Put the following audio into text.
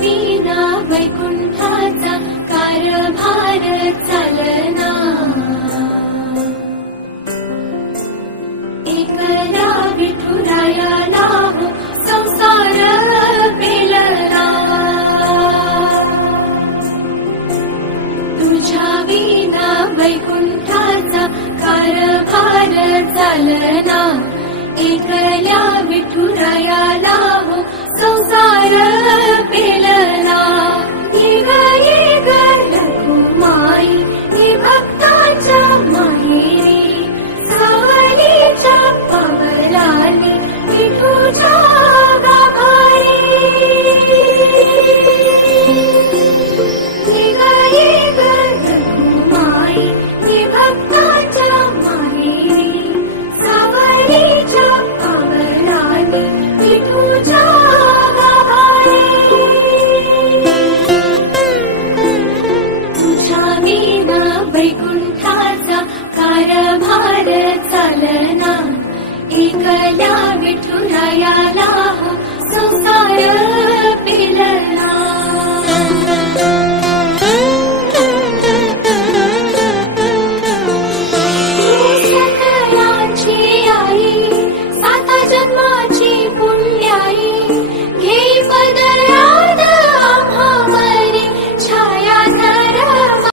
विना वैकुंठाचा कारभार चालना, एकला विठुरायाला संसार पेलना, तुझ्या विना वैकुंठाचा कारभार चालना, एकल्या विठुरायाला संसार पेलना। ये ग रघुमाई हे भक्ताच्या माहेरी, सावलीच्या पवलाली मी तुझ्या गाभारी। ये ग रघुमाई हे भक्ताच्या माहेरी, सावलीच्या पवलाली मी तुझ्या गाभारी। तुझ्या विना वैकुंठाचा कारभार चालना, एकल्या विठुरायाला संसार पेलना।